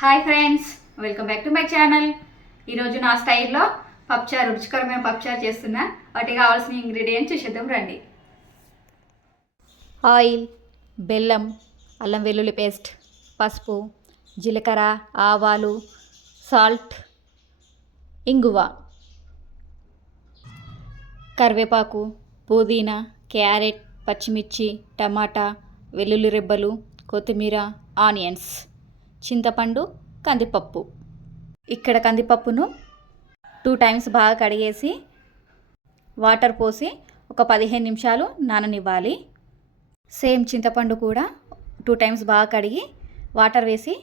Hi friends, welcome back to my channel. ఈరోజు నా స్టైల్లో పప్పుచారు, రుచికరమైన పప్పుచారు చేస్తున్నా. వాటికి కావాల్సిన ఇంగ్రీడియంట్స్ చూసేద్దాం రండి. ఆయిల్, బెల్లం, అల్లం వెల్లుల్లి పేస్ట్, పసుపు, జీలకర్ర, ఆవాలు, సాల్ట్, ఇంగువ, కరివేపాకు, పుదీనా, క్యారెట్, పచ్చిమిర్చి, టమాటా, వెల్లుల్లి రెబ్బలు, కొత్తిమీర, ఆనియన్స్, చింతపండు, కందిపప్పు. ఇక్కడ కందిపప్పును 2 టైమ్స్ బాగా కడిగేసి వాటర్ పోసి ఒక 15 నిమిషాలు నాననివ్వాలి. సేమ్ చింతపండు కూడా 2 టైమ్స్ బాగా కడిగి వాటర్ వేసి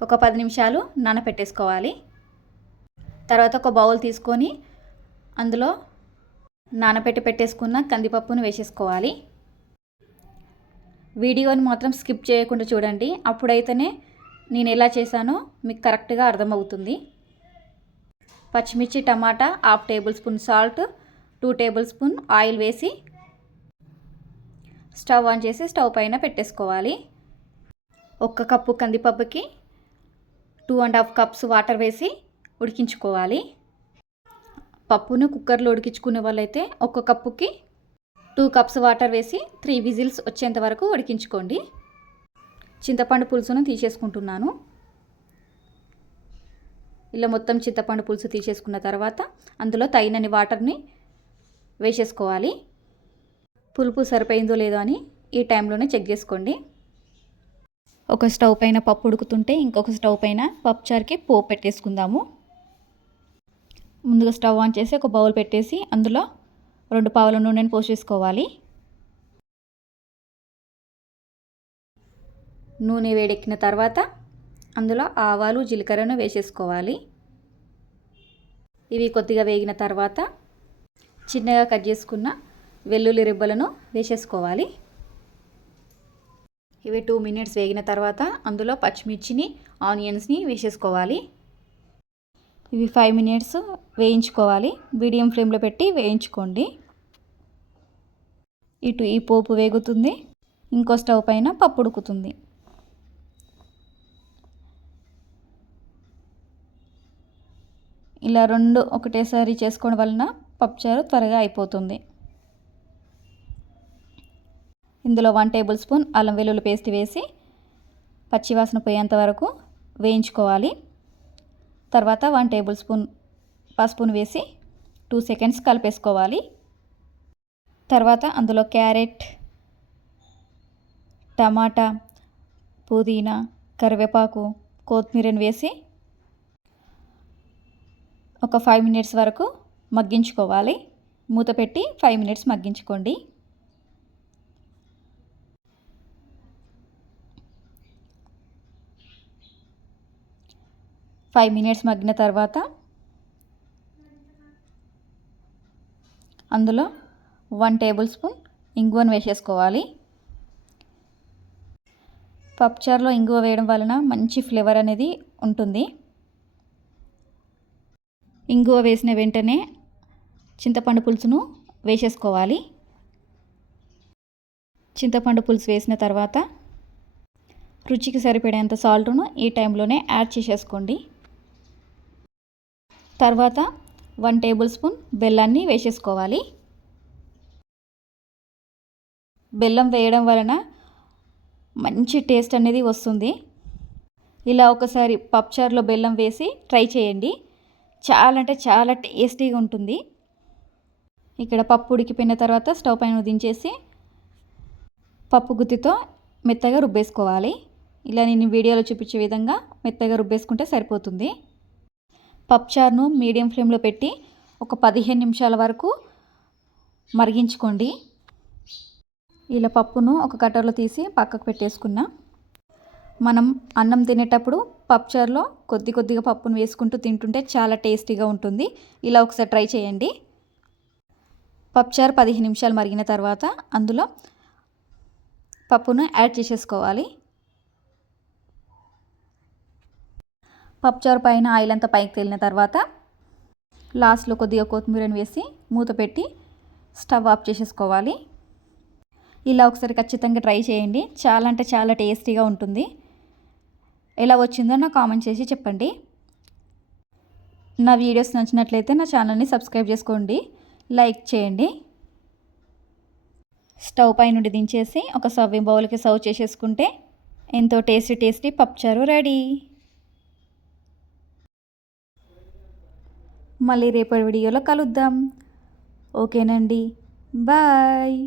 ఒక 10 నిమిషాలు నానపెట్టేసుకోవాలి. తర్వాత ఒక బౌల్ తీసుకొని అందులో పెట్టేసుకున్న కందిపప్పును వేసేసుకోవాలి. వీడియోని మాత్రం స్కిప్ చేయకుండా చూడండి, అప్పుడైతేనే నేను ఎలా చేశానో మీకు కరెక్ట్గా అర్థమవుతుంది. పచ్చిమిర్చి, టమాటా, 1/2 table spoon salt, 2 table spoon oil వేసి స్టవ్ ఆన్ చేసి స్టవ్ పైన పెట్టేసుకోవాలి. 1 కప్పు కందిపప్పుకి 2.5 కప్స్ వాటర్ వేసి ఉడికించుకోవాలి. పప్పును కుక్కర్లో ఉడికించుకునే వాళ్ళైతే 1 కప్పుకి 2 కప్స్ వాటర్ వేసి 3 విజిల్స్ వచ్చేంత వరకు ఉడికించుకోండి. చింతపండు పులుసును తీసేసుకుంటున్నాను. ఇలా మొత్తం చింతపండు పులుసు తీసేసుకున్న తర్వాత అందులో తగినన్ని వాటర్ని వేసేసుకోవాలి. పులుపు సరిపోయిందో లేదో అని ఈ టైంలోనే చెక్ చేసుకోండి. ఒక స్టవ్ పైన పప్పు ఉడుకుతుంటే ఇంకొక స్టవ్ పైన పప్పుచారుకి పోపు పెట్టేసుకుందాము. ముందుగా స్టవ్ ఆన్ చేసి ఒక బౌల్ పెట్టేసి అందులో 2 పావుల నూనెను పోసేసుకోవాలి. నూనె వేడెక్కిన తర్వాత అందులో ఆవాలు, జీలకర్రను వేసేసుకోవాలి. ఇవి కొద్దిగా వేగిన తర్వాత చిన్నగా కట్ చేసుకున్న వెల్లుల్లి రెబ్బలను వేసేసుకోవాలి. ఇవి 2 మినిట్స్ వేగిన తర్వాత అందులో పచ్చిమిర్చిని, ఆనియన్స్ని వేసేసుకోవాలి. ఇవి 5 మినిట్స్ వేయించుకోవాలి. మీడియం ఫ్లేమ్లో పెట్టి వేయించుకోండి. ఇటు ఈ పోపు వేగుతుంది, ఇంకో స్టవ్ పైన పప్పు ఉడుకుతుంది. ఇలా 2 ఒకటేసారి చేసుకోవడం వలన పప్పుచారు త్వరగా అయిపోతుంది. ఇందులో 1 టేబుల్ స్పూన్ అల్లం వెల్లుల్లి పేస్ట్ వేసి పచ్చివాసన పోయేంత వరకు వేయించుకోవాలి. తర్వాత 1 టేబుల్ స్పూన్ పసుపును వేసి 2 సెకండ్స్ కలిపేసుకోవాలి. తర్వాత అందులో క్యారెట్, టమాటా, పుదీనా, కరివేపాకు, కొత్తిమీరను వేసి ఒక 5 మినిట్స్ వరకు మగ్గించుకోవాలి. మూత పెట్టి 5 మినిట్స్ మగ్గించుకోండి. ఫైవ్ మినిట్స్ మగ్గిన తర్వాత అందులో 1 టేబుల్ స్పూన్ ఇంగువను వేసేసుకోవాలి. పప్పుచారులో ఇంగువ వేయడం వలన మంచి ఫ్లేవర్ అనేది ఉంటుంది. ఇంగువ వేసిన వెంటనే చింతపండు పులుసును వేసేసుకోవాలి. చింతపండు పులుసు వేసిన తర్వాత రుచికి సరిపడేంత సాల్ట్ను ఈ టైంలోనే యాడ్ చేసేసుకోండి. తర్వాత 1 టేబుల్ స్పూన్ బెల్లాన్ని వేసేసుకోవాలి. బెల్లం వేయడం వలన మంచి టేస్ట్ అనేది వస్తుంది. ఇలా ఒకసారి పప్పుచారులో బెల్లం వేసి ట్రై చేయండి. చాలా అంటే చాలా టేస్టీగా ఉంటుంది. ఇక్కడ పప్పు ఉడికిపోయిన తర్వాత స్టవ్ పైన దించేసి పప్పు గుత్తితో మెత్తగా రుబ్బేసుకోవాలి. ఇలా నేను వీడియోలో చూపించే విధంగా మెత్తగా రుబ్బేసుకుంటే సరిపోతుంది. పప్పుచారును మీడియం ఫ్లేమ్లో పెట్టి ఒక 15 నిమిషాల వరకు మరిగించుకోండి. ఇలా పప్పును ఒక కటోర్లో తీసి పక్కకు పెట్టేసుకున్నా. మనం అన్నం తినేటప్పుడు పప్పుచారులో కొద్దిగా పప్పును వేసుకుంటూ తింటుంటే చాలా టేస్టీగా ఉంటుంది. ఇలా ఒకసారి ట్రై చేయండి. పప్పుచారు 15 నిమిషాలు మరిగిన తర్వాత అందులో పప్పును యాడ్ చేసేసుకోవాలి. పప్పుచారు పైన ఆయిల్ అంతా పైకి తేలిన తర్వాత లాస్ట్లో కొద్దిగా కొత్తిమీరను వేసి మూత పెట్టి స్టవ్ ఆఫ్ చేసేసుకోవాలి. ఇలా ఒకసారి ఖచ్చితంగా ట్రై చేయండి. చాలా అంటే చాలా టేస్టీగా ఉంటుంది. ఎలా వచ్చిందో నాకు కామెంట్ చేసి చెప్పండి. నా వీడియోస్ నచ్చినట్లయితే నా ఛానల్ని సబ్స్క్రైబ్ చేసుకోండి, లైక్ చేయండి. స్టవ్ పై నుండి దించేసి ఒక సర్వింగ్ బౌల్కి సర్వ్ చేసేసుకుంటే ఎంతో టేస్టీ పప్పుచారు రెడీ. మళ్ళీ రేపటి వీడియోలో కలుద్దాం. ఓకేనండి, బాయ్.